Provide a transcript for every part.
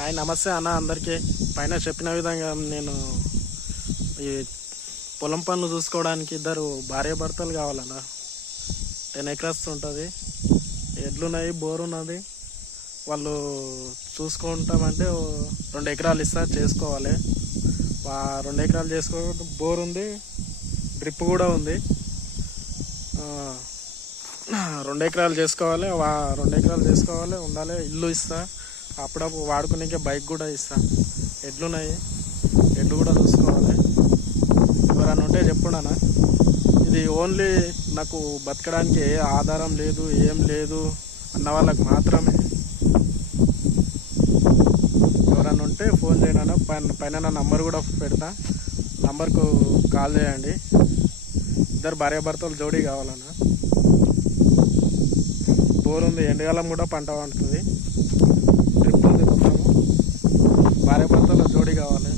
Hi నమస్తే అన్న అందరికీ. పైన చెప్పిన విధంగా నేను ఈ పొలం పనులు చూసుకోవడానికి ఇద్దరు భార్య భర్తలు కావాలన్న. టెన్ ఎకరాస్ ఉంటుంది. ఎడ్లున్నాయి బోర్ ఉన్నది వాళ్ళు చూసుకుంటామంటే రెండు ఎకరాలు ఇస్తా చేసుకోవాలి. రెండు ఎకరాలు చేసుకో బోర్ ఉంది డ్రిప్ కూడా ఉంది. రెండు ఎకరాలు చేసుకోవాలి. వా- రెండు ఎకరాలు చేసుకోవాలి ఉండాలి ఇల్లు ఇస్తా. అప్పుడప్పుడు వాడుకునే బైక్ కూడా ఇస్తా. ఎడ్లున్నాయి. ఎడ్లు కూడా చూసుకోవాలి. ఎవరన్నా ఉంటే చెప్పుడానా ఇది ఓన్లీ నాకు బతకడానికి ఏ ఆధారం లేదు ఏం లేదు అన్న వాళ్ళకి మాత్రమే. ఎవరన్నా ఉంటే ఫోన్ చేయనా పైన పైన నా నంబర్ కూడా పెడతా. నంబర్కు కాల్ చేయండి. ఇద్దరు భార్యాభర్తలు జోడీ కావాలన్నా. బోర్ ఉంది. ఎండకాలం కూడా పంట పండుతుంది ట్రిప్ ఉంది మొత్తము భార్యాభర్తల జోడీ కావాలి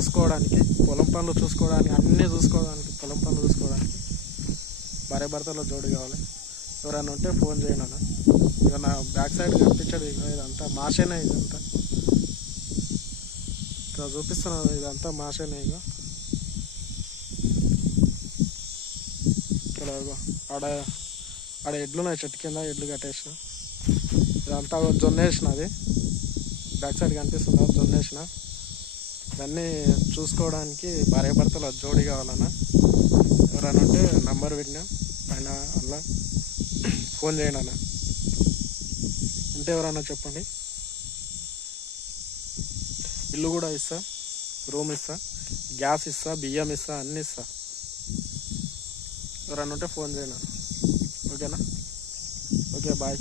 చూసుకోవడానికి పొలం పనులు చూసుకోవడానికి అన్నీ చూసుకోవడానికి పొలం పనులు చూసుకోవడానికి భార్య భర్తలో జోడు కావాలి. ఎవరైనా ఉంటే ఫోన్ చేయండి అన్న. ఇక నా బ్యాక్ సైడ్ కనిపించదు ఇదంతా మాషేనే ఇదంతా ఇక్కడ చూపిస్తున్నాను ఇదంతా మాషేనే ఇక. ఇక్కడ ఇగో ఆడ ఆడ ఎడ్లు ఉన్నాయి చెట్టు కింద ఎడ్లు కట్టేసిన. ఇదంతా జొన్న వేసిన అది. బ్యాక్ సైడ్ కనిపిస్తుందా? జొన్న వేసిన. దాన్ని చూసుకోవడానికి భార్యాభర్తలు జోడి కావాలన్నా. ఎవరైనా ఉంటే నంబర్ పెట్టినా ఆయన అలా ఫోన్ చేయండి అన్న ఉంటే ఎవరైనా చెప్పండి. ఇల్లు కూడా ఇస్తా రూమ్ ఇస్తా గ్యాస్ ఇస్తా బియ్యం ఇస్తా అన్నీ ఇస్తా. ఎవరన్నా ఉంటే ఫోన్ చేయనా ఓకేనా? Okay bye.